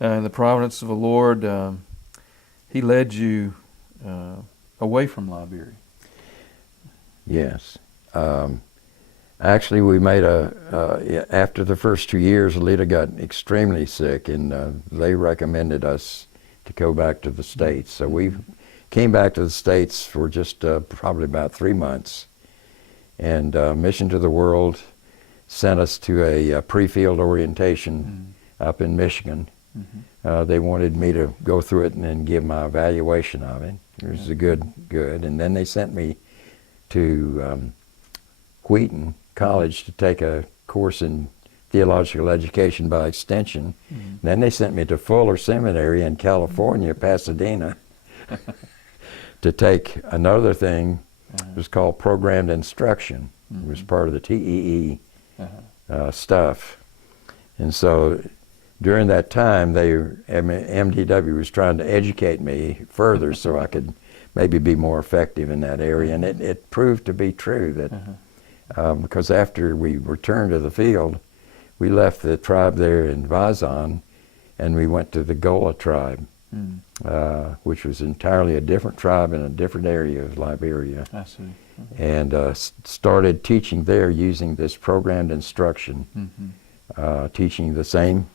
in the providence of the Lord, He led you away from Liberia. Yes. Actually, we made after the first 2 years, Lita got extremely sick, and they recommended us to go back to the States. So we came back to the States for just probably about 3 months. And Mission to the World sent us to a pre-field orientation up in Michigan. They wanted me to go through it and then give my evaluation of it. It was a good. And then they sent me to Wheaton College to take a course in theological education by extension. Then they sent me to Fuller Seminary in California, Pasadena, to take another thing. It was called programmed instruction. It was part of the TEE stuff. And so during that time, MDW was trying to educate me further so I could maybe be more effective in that area. And it proved to be true that because after we returned to the field, we left the tribe there in Vazan and we went to the Gola tribe, which was entirely a different tribe in a different area of Liberia. I see. And started teaching there using this programmed instruction, teaching the same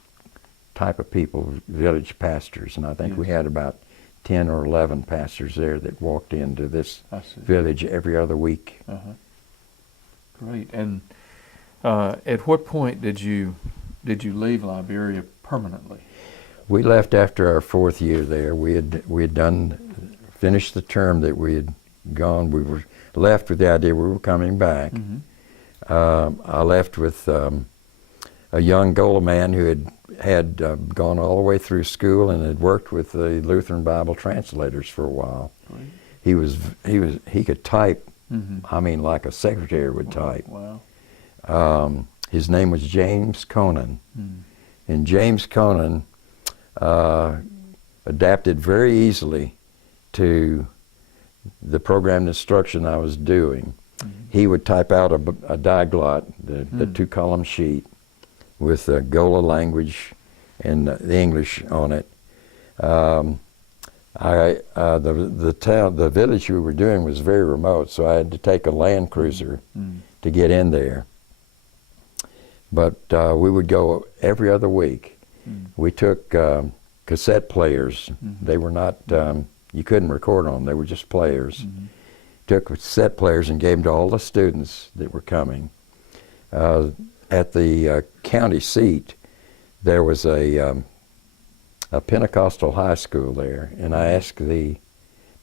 type of people, village pastors. And I think we had about 10 or 11 pastors there that walked into this village every other week. Great. And at what point did you leave Liberia permanently? We left after our 4th year there. We had finished the term that we had gone. We were left with the idea we were coming back. I left with a young Gola man who had gone all the way through school and had worked with the Lutheran Bible translators for a while. Great. He could type. I mean, like a secretary would type. Wow. His name was James Conan. And James Conan adapted very easily to the programmed instruction I was doing. He would type out a diglot, the 2-column sheet, with the Gola language and the English on it. The village we were doing was very remote, so I had to take a Land Cruiser to get in there. But we would go every other week. We took cassette players. They were not, you couldn't record on them, they were just players. Took cassette players and gave them to all the students that were coming. At the county seat, there was a Pentecostal high school there, and I asked the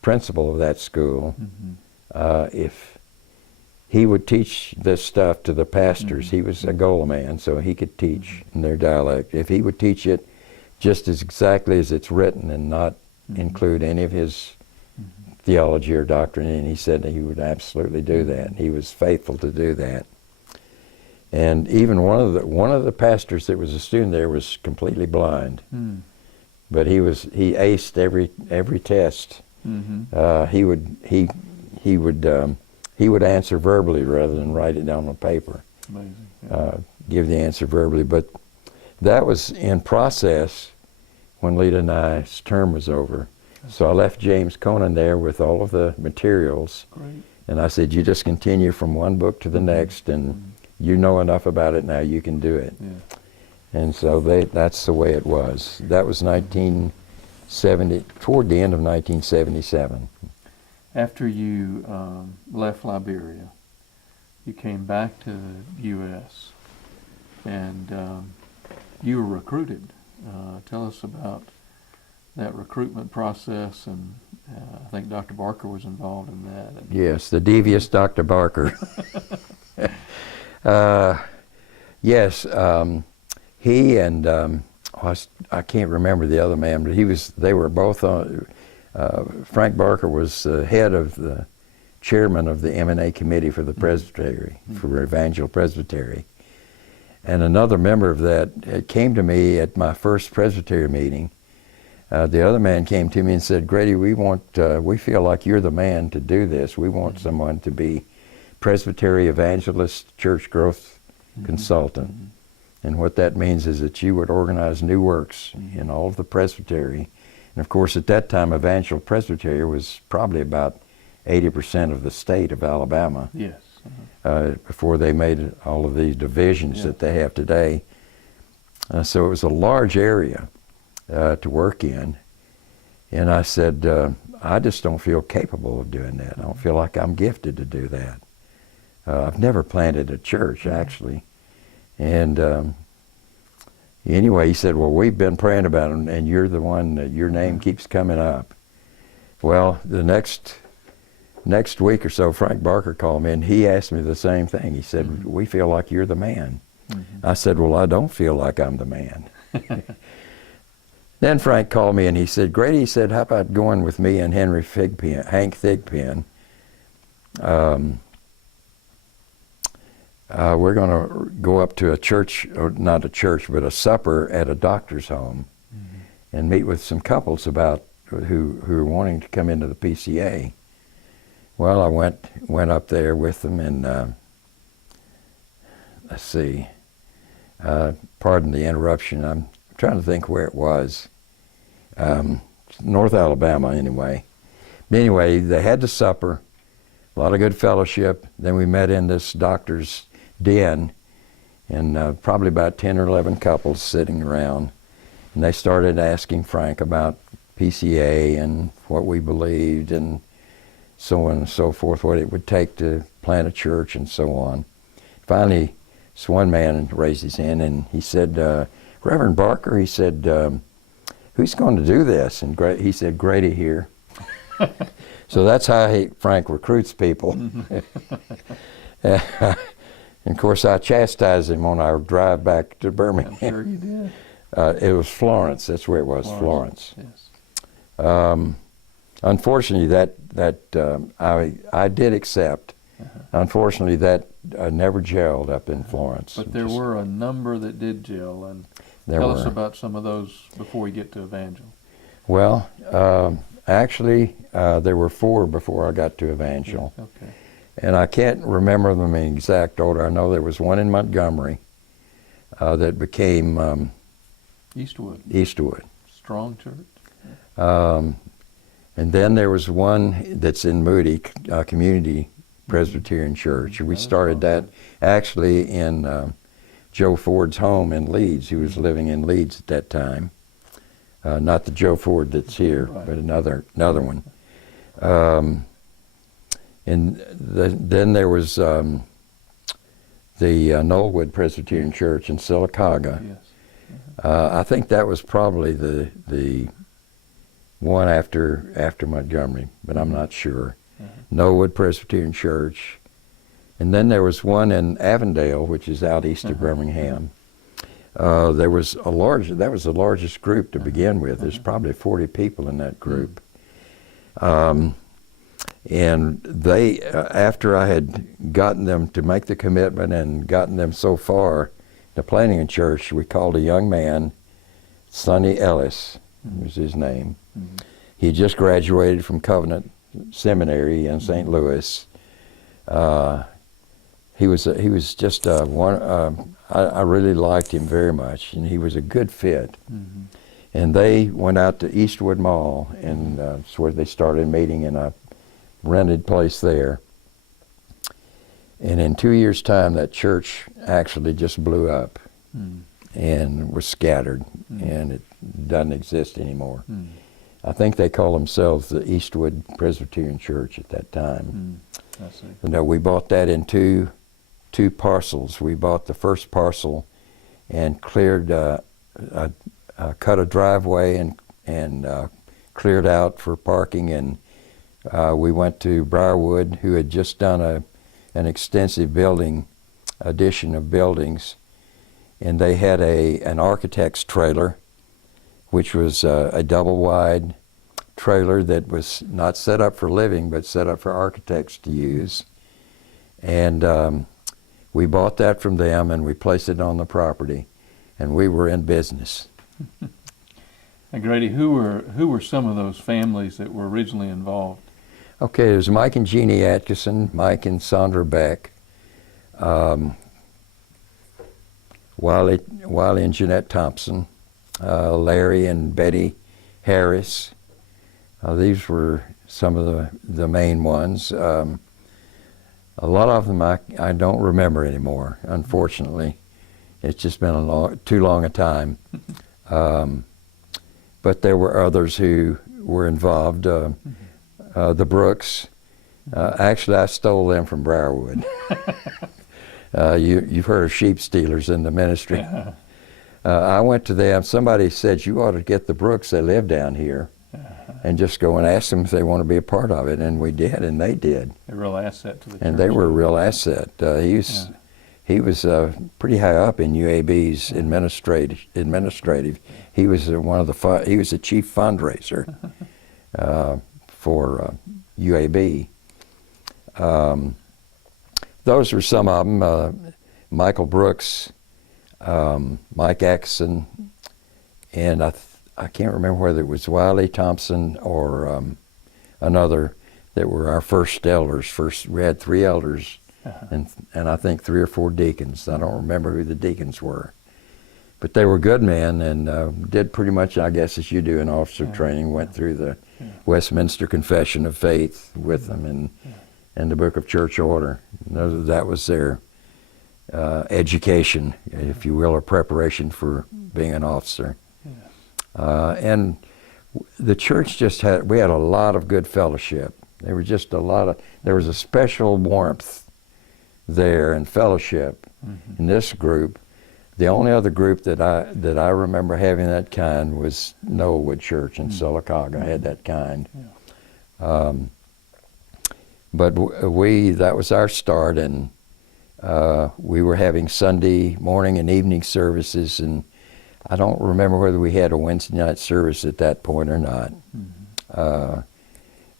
principal of that school if he would teach this stuff to the pastors. He was a Gola man, so he could teach in their dialect. If he would teach it just as exactly as it's written and not include any of his theology or doctrine, and he said that he would absolutely do that. He was faithful to do that. And even one of the pastors that was a student there was completely blind. But he aced every test. He would answer verbally rather than write it down on paper. Amazing. Give the answer verbally. But that was in process when Lita and I's term was over. So I left James Conan there with all of the materials. Great. And I said, you just continue from one book to the next, and you know enough about it now, you can do it. And so that's the way it was. That was 1970, toward the end of 1977. After you left Liberia, you came back to the U.S. and you were recruited. Tell us about that recruitment process, and I think Dr. Barker was involved in that. Yes, the devious Dr. Barker. Yes, he and I can't remember the other man, but they were both on. Frank Barker was head of the chairman of the M&A committee for the presbytery, for Evangel Presbytery. And another member of that came to me at my first presbytery meeting. The other man came to me and said, Grady, we feel like you're the man to do this. We want someone to be presbytery evangelist, church growth consultant. And what that means is that you would organize new works Mm-hmm. in all of the presbytery. And of course, at that time, Evangel Presbytery was probably about 80% of the state of Alabama. Yes. Before they made all of these divisions Yeah. that they have today. So it was a large area to work in. And I said, I just don't feel capable of doing that. I don't feel like I'm gifted to do that. I've never planted a church, actually. And anyway, he said, well, we've been praying about it, and you're the one that your name keeps coming up. Well, the next week or so, Frank Barker called me, and he asked me the same thing. He said, Mm-hmm. we feel like you're the man. Mm-hmm. I said, well, I don't feel like I'm the man. Then Frank called me, and he said, Grady, he said, how about going with me and Hank Thigpen? We're going to go up to a church, or not a church, but a supper at a doctor's home, Mm-hmm. and meet with some couples about who are wanting to come into the PCA. Well, I went up there with them, and let's see. Pardon the interruption. I'm trying to think where it was. North Alabama, anyway. But anyway, they had the supper, a lot of good fellowship. Then we met in this doctor's den, and probably about 10 or 11 couples sitting around. And they started asking Frank about PCA and what we believed and so on and so forth, what it would take to plant a church and so on. Finally, this one man raised his hand and he said, Reverend Barker, he said, who's going to do this? And he said, Grady here. So that's how Frank recruits people. And of course, I chastised him on our drive back to Birmingham. I'm sure you did. It was Florence. That's where it was, Florence. Yes. Unfortunately, I did accept. Uh-huh. Unfortunately, that never gelled up in Florence. But there were a number that did gel, and There tell were. us about some of those before we get to Evangel. Well, actually, there were 4 before I got to Evangel. Yes, okay. And I can't remember them in exact order. I know there was one in Montgomery that became Eastwood. Strong church. And then there was one that's in Moody, Community Presbyterian Church. We started that actually in Joe Ford's home in Leeds. He was living in Leeds at that time. Not the Joe Ford that's here, Right. but another one. And then there was the Knollwood Presbyterian Church in Sylacauga. Yes. I think that was probably the one after Montgomery, but I'm not sure. Knollwood Presbyterian Church. And then there was one in Avondale, which is out east of Birmingham. That was the largest group to begin with. There's probably 40 people in that group. And they, after I had gotten them to make the commitment and gotten them so far to planting a church, we called a young man, Sonny Ellis, was his name. He just graduated from Covenant Seminary in St. Louis. He was just one. I really liked him very much, and he was a good fit. And they went out to Eastwood Mall, and it's where they started meeting in a rented place there. And in 2 years' time, that church actually just blew up and was scattered, and it doesn't exist anymore. I think they call themselves the Eastwood Presbyterian Church at that time. I see. You we bought that in two parcels. We bought the first parcel and cleared, cut a driveway and cleared out for parking, and we went to Briarwood, who had just done an extensive addition of buildings, and they had an architect's trailer, which was a double-wide trailer that was not set up for living, but set up for architects to use. And we bought that from them, and we placed it on the property, and we were in business. Now, Grady, who were some of those families that were originally involved? Okay, there's Mike and Jeannie Atkinson, Mike and Sandra Beck. Wiley and Jeanette Thompson, Larry and Betty Harris. These were some of the main ones. A lot of them I don't remember anymore, unfortunately. It's just been too long a time. But there were others who were involved. The Brooks. Actually, I stole them from Briarwood. You've heard of sheep stealers in the ministry. I went to them. Somebody said, you ought to get the Brooks. They live down here. And just go and ask them if they want to be a part of it. And we did, and they did. A real asset to the church. And they were a real asset. He was pretty high up in UAB's administrative. He was he was the chief fundraiser for UAB. Those were some of them. Michael Brooks, Mike Axon, and I can't remember whether it was Wiley Thompson or another that were our first elders. We had 3 elders and I think 3 or 4 deacons. I don't remember who the deacons were. But they were good men and did pretty much, I guess, as you do in officer training, went through the Westminster Confession of Faith with them and the Book of Church Order. That was their education, if you will, or preparation for being an officer. And the church we had a lot of good fellowship. There was a special warmth there and fellowship in this group. The only other group that I remember having that kind was Knollwood Church in Sylacauga. Had that kind. But that was our start, and we were having Sunday morning and evening services, and I don't remember whether we had a Wednesday night service at that point or not.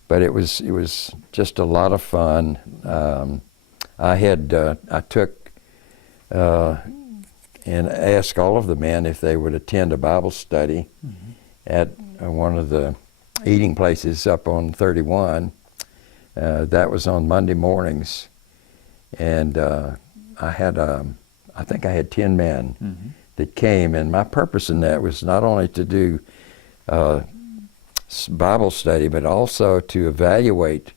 But it was just a lot of fun. I took and asked all of the men if they would attend a Bible study at one of the eating places up on 31. That was on Monday mornings, and I think I had 10 men that came, and my purpose in that was not only to do Bible study, but also to evaluate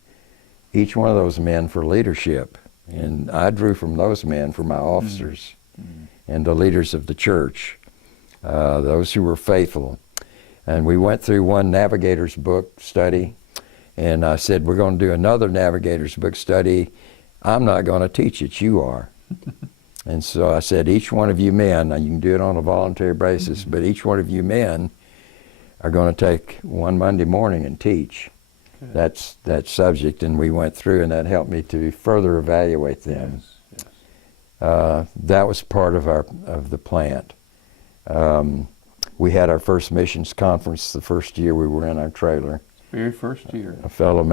each one of those men for leadership. And I drew from those men for my officers and the leaders of the church, those who were faithful. And we went through one Navigator's Book study, and I said, we're going to do another Navigator's Book study. I'm not going to teach it, you are. And so I said, each one of you men, now you can do it on a voluntary basis, but each one of you men are going to take one Monday morning and teach that subject. And we went through, and that helped me to further evaluate them. That was part of the plant. We had our first missions conference the first year we were in our trailer. Very first year. A fellow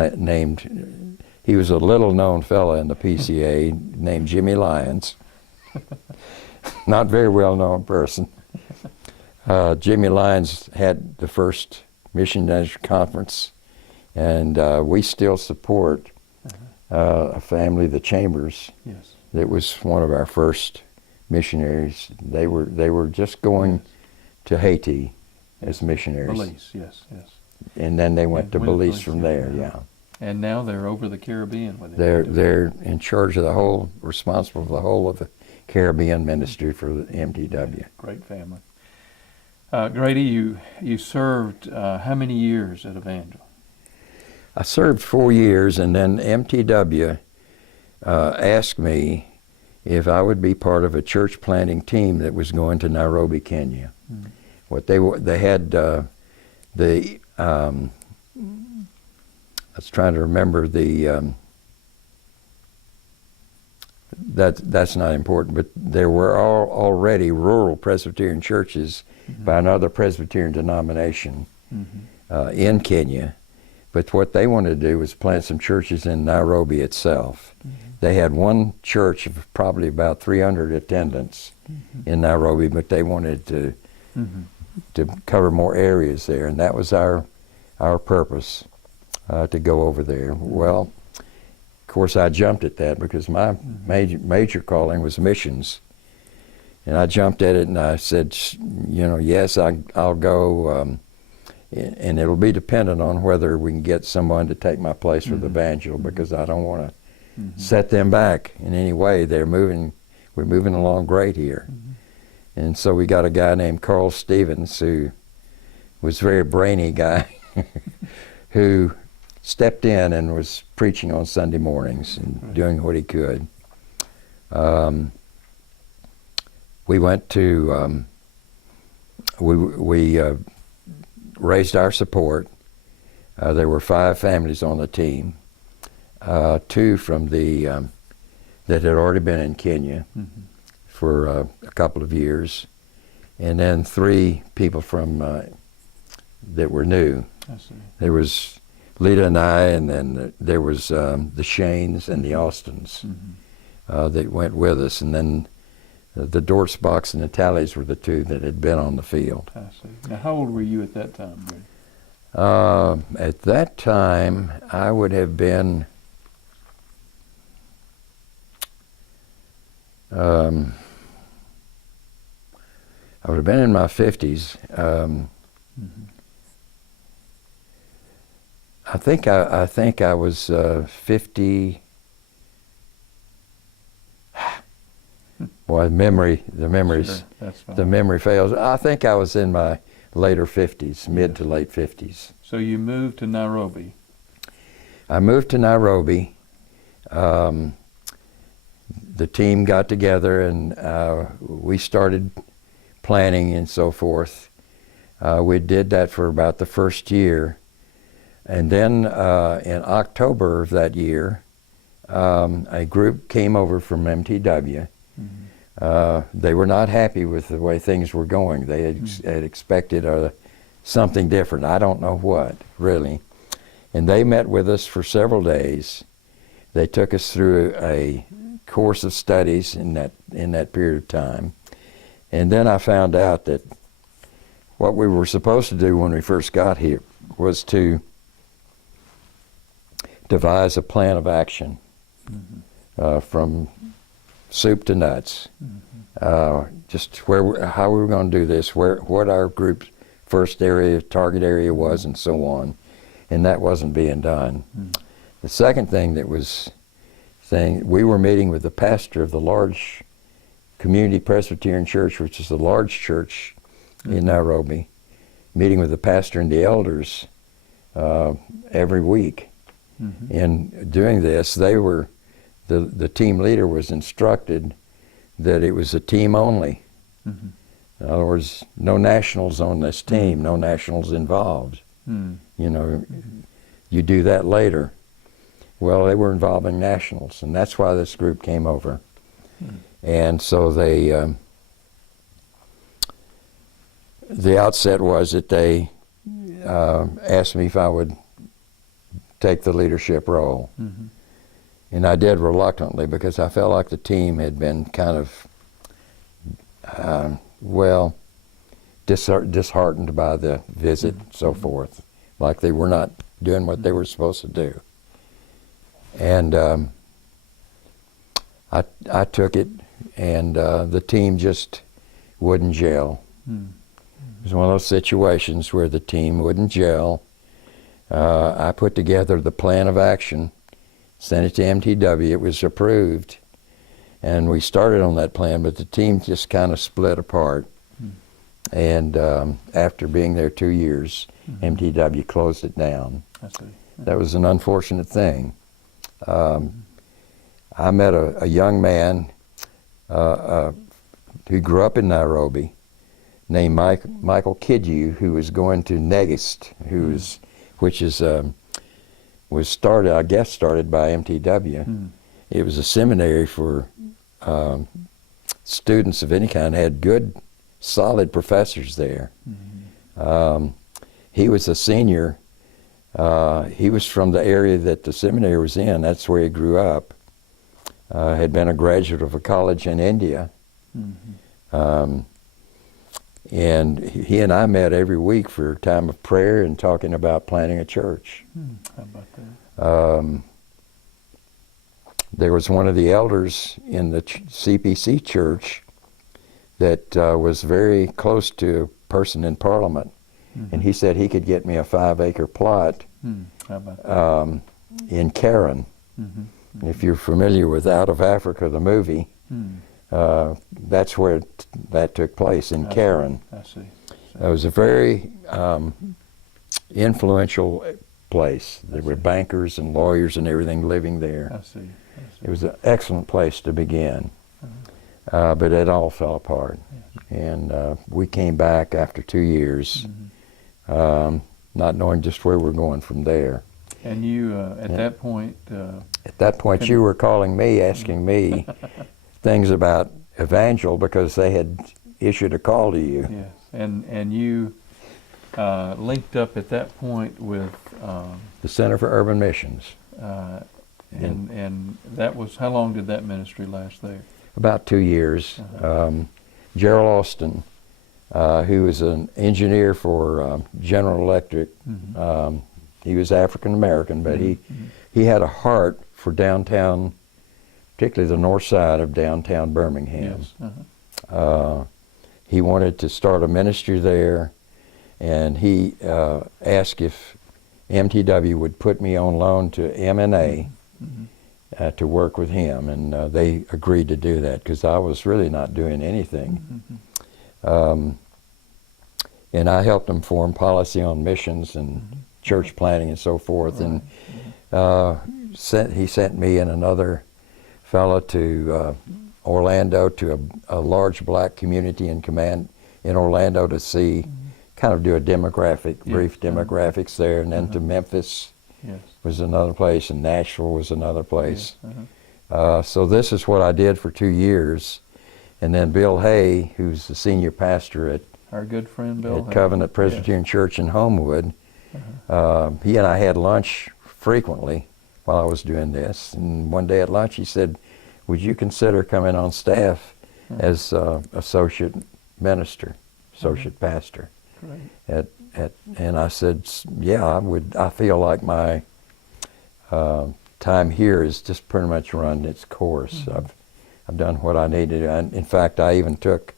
he was a little known fellow in the PCA named Jimmy Lyons. Not very well known person. Jimmy Lyons had the first missionary conference, and we still support a family, the Chambers. Yes. That was one of our first missionaries. They were just going to Haiti as missionaries. Belize, yes. And then they went to Belize from there, And now they're over the Caribbean with it. They're in charge of responsible for the whole of the Caribbean ministry for the MTW. Great family. Grady, you served how many years at Evangel? I served 4 years, and then MTW asked me if I would be part of a church planting team that was going to Nairobi, Kenya. What they had I was trying to remember that's not important, but there were already rural Presbyterian churches by another Presbyterian denomination in Kenya. But what they wanted to do was plant some churches in Nairobi itself. They had one church of probably about 300 attendants in Nairobi, but they wanted to cover more areas there, and that was our purpose, to go over there. Well, of course, I jumped at that because my major calling was missions, And I jumped at it and I said, yes, I'll go, and it'll be dependent on whether we can get someone to take my place with Evangel, because I don't want to set them back in any way. We're moving along great here. And so we got a guy named Carl Stevens, who was a very brainy guy, who stepped in and was preaching on Sunday mornings and doing what he could. We went to, we raised our support. There were 5 families on the team, 2 from that had already been in Kenya for a couple of years, and then 3 people from that were new. I see. There was Lita and I, and then there was the Shanes and the Austins that went with us, and then the Dortzbachs and the Tallies were the 2 that had been on the field. I see. Now, how old were you at that time, Grady? At that time, I would have been in my 50s. I think I was 50. Boy, the memory fails. I think I was in my later 50s, mid to late 50s. So you moved to Nairobi. I moved to Nairobi. The team got together and we started planning and so forth. We did that for about the first year. And then in October of that year, a group came over from MTW. They were not happy with the way things were going. They had expected something different. I don't know what, really. And they met with us for several days. They took us through a course of studies in that period of time. And then I found out that what we were supposed to do when we first got here was to devise a plan of action from soup to nuts. Just how we were going to do this, what our group's first target area was, and so on. And that wasn't being done. The second thing we were meeting with the pastor of the large Community Presbyterian Church, which is a large church in Nairobi, meeting with the pastor and the elders every week. In doing this, the team leader was instructed that it was a team only. In other words, no nationals on this team, no nationals involved. You do that later. Well, they were involving nationals, and that's why this group came over. And so the outset was that they asked me if I would take the leadership role. And I did reluctantly, because I felt like the team had been kind of, disheartened by the visit and so forth, like they were not doing what they were supposed to do. And I took it, and the team just wouldn't gel. It was one of those situations where the team wouldn't gel. I put together the plan of action, sent it to MTW. It was approved, and we started on that plan, but the team just kind of split apart. And after being there 2 years, MTW closed it down. I see. That was an unfortunate thing. I met a young man who grew up in Nairobi named Michael Kidyu, who was going to Negist, which was started by MTW. It was a seminary for students of any kind, had good, solid professors there. He was a senior. He was from the area that the seminary was in. That's where he grew up. Had been a graduate of a college in India. And he and I met every week for a time of prayer and talking about planting a church. How about that? There was one of the elders in the CPC church that was very close to a person in Parliament. And he said he could get me a 5-acre plot How about that? in Karen. If you're familiar with Out of Africa, the movie, that's where that took place, in Karen. I see. It was a very influential place. There were bankers and lawyers and everything living there. I see. It was an excellent place to begin, but it all fell apart. And we came back after 2 years, not knowing just where we're going from there. And you, at that point... At that point, you were calling me, asking me things about Evangel because they had issued a call to you. Yes, and you linked up at that point with... the Center for Urban Missions. And that was, how long did that ministry last there? About 2 years. Gerald Austin, who was an engineer for General Electric, he was African American, but he had a heart for downtown, particularly the north side of downtown Birmingham. Yes. He wanted to start a ministry there, and he asked if MTW would put me on loan to M&A to work with him, and they agreed to do that because I was really not doing anything. And I helped them form policy on missions and church planting and so forth. And he sent me and another fellow to Orlando, to a large black community in Orlando to see, kind of do a brief demographics there, and then to Memphis was another place, and Nashville was another place. So this is what I did for 2 years. And then Bill Hay, who's the senior pastor at Our good friend Bill Hay. Covenant Presbyterian Church in Homewood, he and I had lunch frequently while I was doing this. And one day at lunch he said, would you consider coming on staff as associate minister, associate pastor? And I said, yeah, I would. I feel like my time here is just pretty much run its course. I've done what I needed to do. And in fact, I even took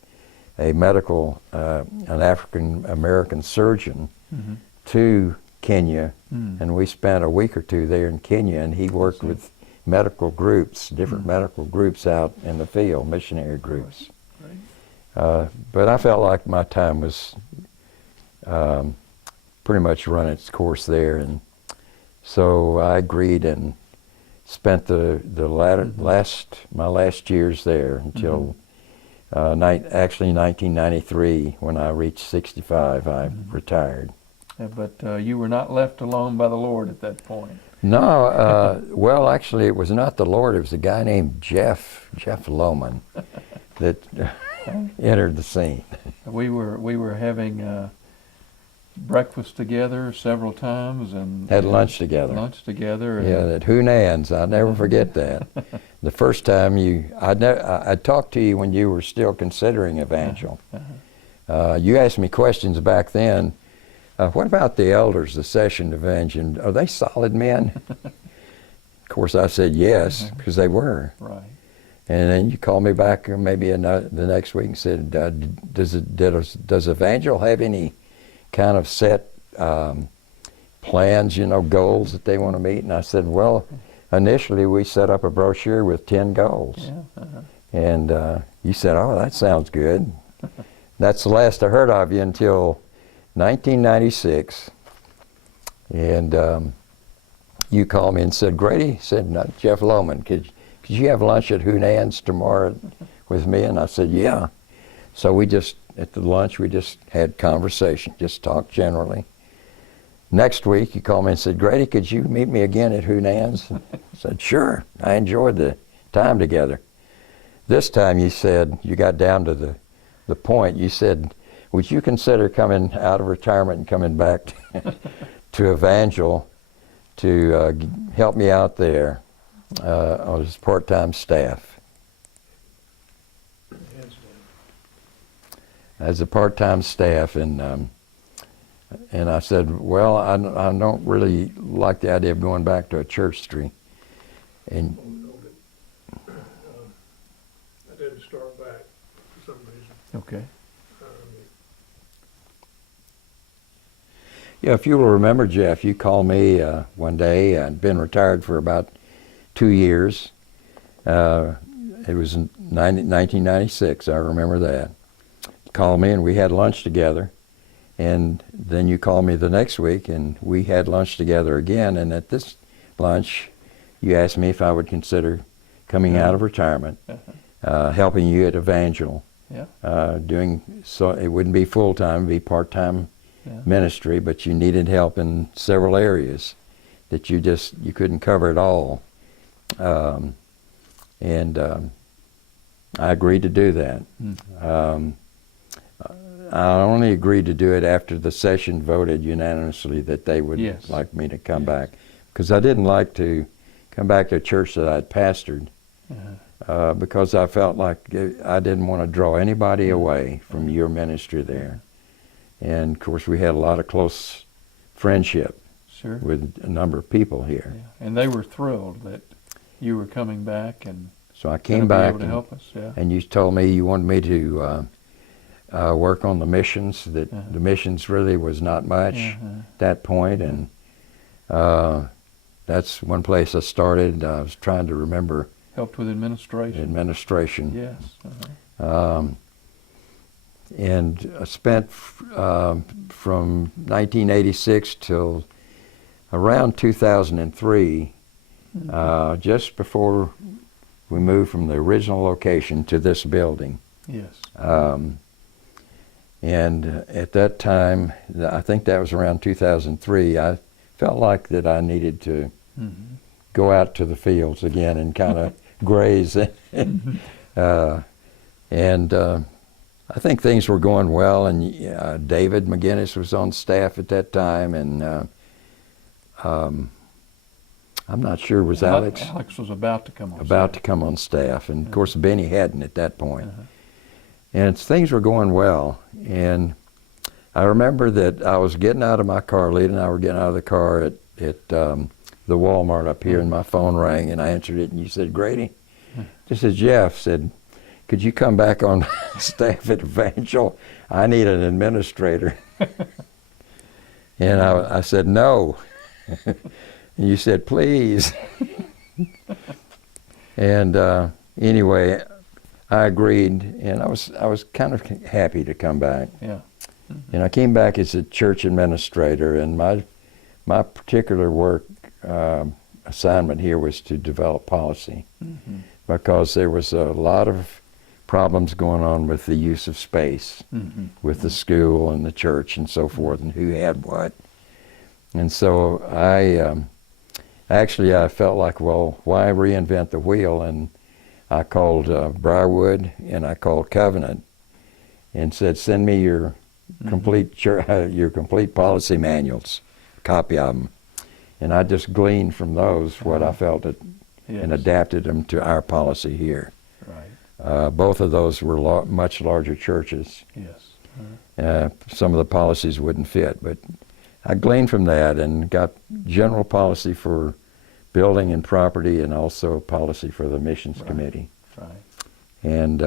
a an African American surgeon to Kenya, and we spent a week or two there in Kenya, and he worked with medical groups, different medical groups out in the field, missionary groups. But I felt like my time was pretty much run its course there, and so I agreed and spent my last years there until actually 1993, when I reached 65, I retired. But you were not left alone by the Lord at that point. No, well, actually, it was not the Lord. It was a guy named Jeff Lohman that entered the scene. We were having breakfast together several times and had lunch together. And at Hunan's. I'll never forget that. The first time I talked to you when you were still considering Evangel. You asked me questions back then. What about the elders, the session Evangel? Are they solid men? Of course, I said yes, because they were. Right. And then you called me back maybe the next week and said, does Evangel have any kind of set plans, goals that they want to meet? And I said, well, initially we set up a brochure with 10 goals. And you said, oh, that sounds good. That's the last I heard of you until 1996. And you called me and said, Grady, said, Jeff Lohman, could you have lunch at Hunan's tomorrow with me? And I said, yeah. So at the lunch, we just had conversation, just talked generally. Next week, you called me and said, Grady, could you meet me again at Hunan's? I said, sure. I enjoyed the time together. This time you said, you got down to the point, you said, would you consider coming out of retirement and coming back to Evangel to help me out there as part-time staff? As a part-time staff, and I said, well, I don't really like the idea of going back to a church tree. And I didn't start back for some reason. Okay. Yeah, if you will remember, Jeff, you called me one day. I'd been retired for about 2 years. It was in 1996, I remember that. You called me and we had lunch together. And then you called me the next week and we had lunch together again. And at this lunch, you asked me if I would consider coming out of retirement, helping you at Evangel. Yeah. Doing so, it wouldn't be full-time, it'd be part-time ministry, but you needed help in several areas that you couldn't cover it all. I agreed to do that. I only agreed to do it after the session voted unanimously that they would like me to come back, because I didn't like to come back to a church that I'd pastored, because I felt like I didn't want to draw anybody away from your ministry there. And of course we had a lot of close friendship with a number of people here. Yeah. And they were thrilled that you were coming back, and so I came back to help us. Yeah. And you told me you wanted me to work on the missions, that the missions really was not much at that point, and that's one place I started. I was trying to remember. Helped with administration. Administration. Yes. And I spent from 1986 till around 2003, just before we moved from the original location to this building. Yes. And at that time, I think that was around 2003, I felt like that I needed to go out to the fields again and kind of graze. I think things were going well, and David McGinnis was on staff at that time, and I'm not sure, was Alex? Alex was about to come on to come on staff, and of course Benny hadn't at that point. And things were going well, and I remember that I was getting out of my car, Lita and I were getting out of the car at the Walmart up here, and my phone rang, and I answered it, and you said, "Grady?" This is Jeff. Said, "Could you come back on staff at Evangel? I need an administrator." And I said, "No." And you said, "Please." And anyway, I agreed, and I was kind of happy to come back. Yeah. And I came back as a church administrator, and my particular work assignment here was to develop policy, because there was a lot of problems going on with the use of space, with the school and the church and so forth, and who had what. And so I felt like, well, why reinvent the wheel? And I called Briarwood and I called Covenant and said, "Send me your complete policy manuals, copy of them." And I just gleaned from those what I felt and adapted them to our policy here. Right. Both of those were much larger churches. Yes. Some of the policies wouldn't fit, but I gleaned from that and got general policy for building and property, and also policy for the missions committee. Right. And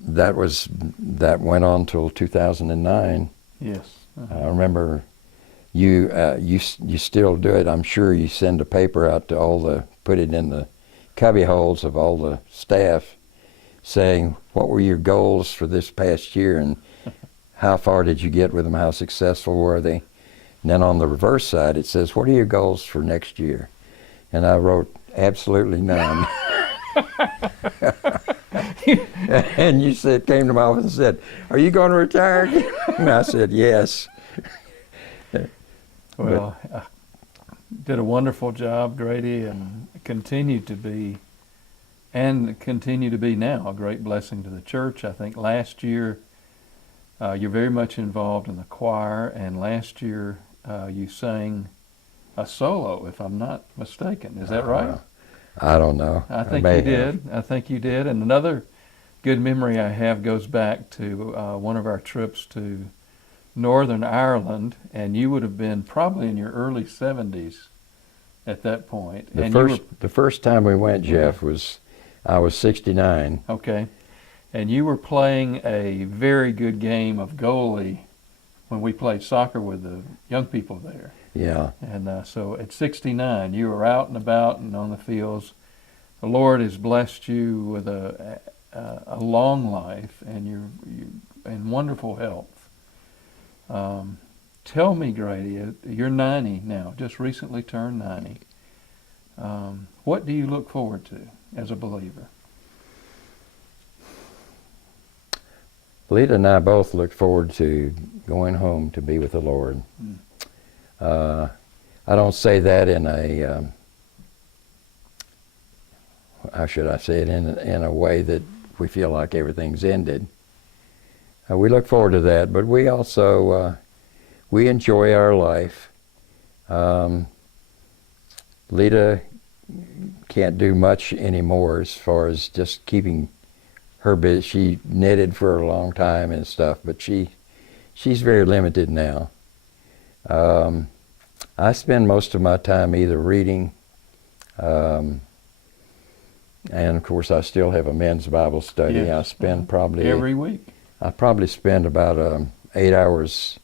that went on till 2009. Yes. I remember you still do it. I'm sure you send a paper out to put it in the cubby holes of all the staff, saying what were your goals for this past year and how far did you get with them? How successful were they? And then on the reverse side, it says, what are your goals for next year? And I wrote, absolutely none. And you came to my office and said, "Are you going to retire?" And I said, "Yes." Well, did a wonderful job, Grady, and continue to be now a great blessing to the church. I think last year you're very much involved in the choir, and last year you sang a solo, if I'm not mistaken. Is that right? I don't know. I think you did. I think you did. And another good memory I have goes back to one of our trips to Northern Ireland, and you would have been probably in your early 70s at that point. The first time we went, Jeff, was I was 69. Okay. And you were playing a very good game of goalie when we played soccer with the young people there. Yeah. And so at 69, you were out and about and on the fields. The Lord has blessed you with a long life and and wonderful health. Tell me, Grady, you're 90 now, just recently turned 90. What do you look forward to as a believer? Lita and I both look forward to going home to be with the Lord. I don't say that in a, how should I say it, in a way that we feel like everything's ended. We look forward to that, but we also, we enjoy our life. Lita can't do much anymore as far as just keeping her busy. She knitted for a long time and stuff, but she's very limited now. I spend most of my time either reading, and of course I still have a men's Bible study. Yes. I spend probably every week. I probably spend about 8 hours,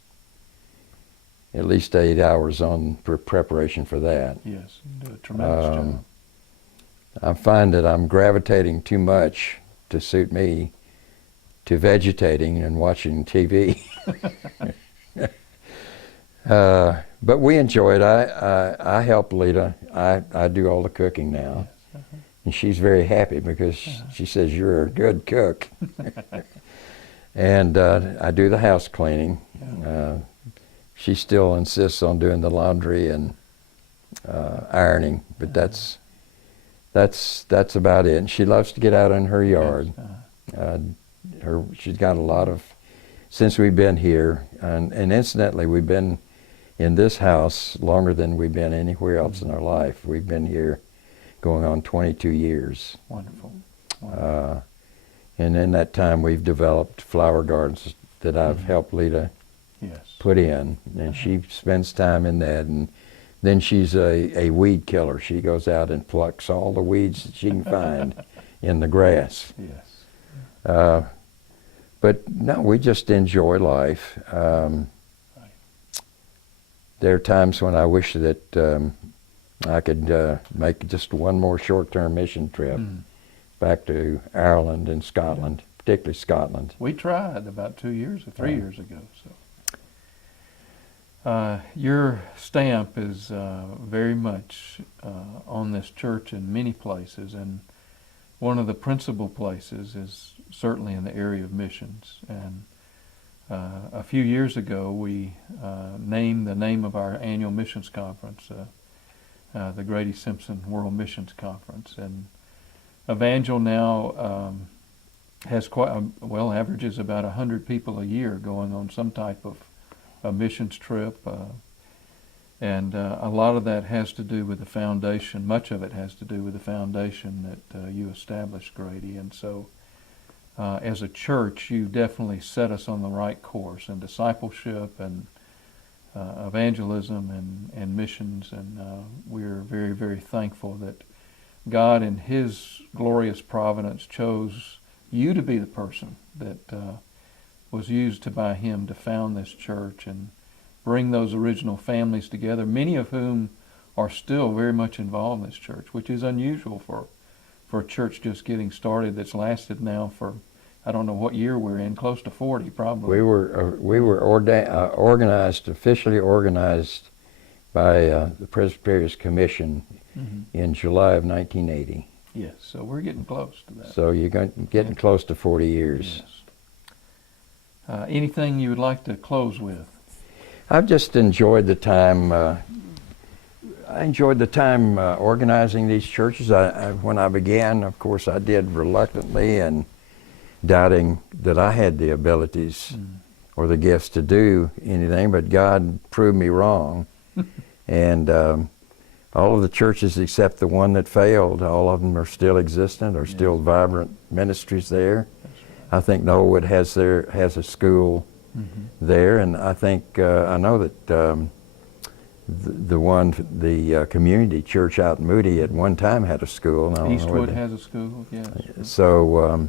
at least 8 hours on preparation for that. Yes, you do a tremendous job. I find that I'm gravitating too much to suit me to vegetating and watching TV. But we enjoy it. I help Lita. I do all the cooking now. Yes. And she's very happy because she says, "You're a good cook." And I do the house cleaning. She still insists on doing the laundry and ironing, but that's about it. And she loves to get out in her yard. She's got a lot of, since we've been here, and incidentally, we've been in this house longer than we've been anywhere else in our life. We've been here going on 22 years. Wonderful. And in that time, we've developed flower gardens that I've helped Lita put in, and she spends time in that. And then she's a weed killer. She goes out and plucks all the weeds that she can find in the grass. Yes. But no, we just enjoy life. There are times when I wish that I could make just one more short-term mission trip back to Ireland and Scotland, particularly Scotland. We tried about 3 years ago. So your stamp is very much on this church in many places, and one of the principal places is certainly in the area of missions. And a few years ago, we named the name of our annual missions conference the Grady Simpson World Missions Conference. And Evangel now has averages about 100 people a year going on some type of a missions trip. And a lot of that has to do with the foundation. Much of it has to do with the foundation that you established, Grady. And so as a church, you definitely set us on the right course in discipleship and evangelism and missions. And we're very, very thankful that God in His glorious providence chose you to be the person that was used by Him to found this church and bring those original families together, many of whom are still very much involved in this church, which is unusual for a church just getting started that's lasted now for, I don't know what year we're in, close to 40 probably. We were organized, officially organized by the Presbyterian Commission in July of 1980. Yes, so we're getting close to that. So you're getting close to 40 years. Yes. Anything you would like to close with? I've just enjoyed the time. I enjoyed the time organizing these churches. When I began, of course, I did reluctantly and doubting that I had the abilities or the gifts to do anything, but God proved me wrong. And all of the churches except the one that failed, all of them are still existent, are still vibrant ministries there. I think Knollwood has a school there, and I think I know that the community church out in Moody at one time had a school. And I don't know Eastwood whether- has a school, yes. So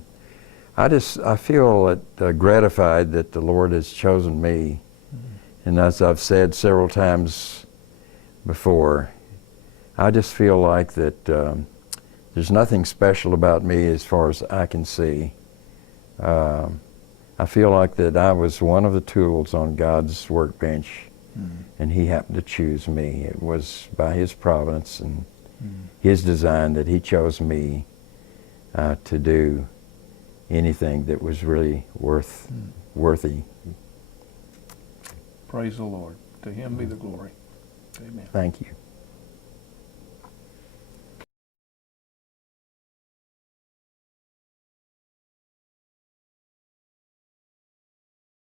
I feel gratified that the Lord has chosen me. And as I've said several times before, I just feel like that there's nothing special about me as far as I can see. I feel like that I was one of the tools on God's workbench, and He happened to choose me. It was by His providence and His design that He chose me to do anything that was really worthy. Praise the Lord. To Him be the glory. Amen. Thank you.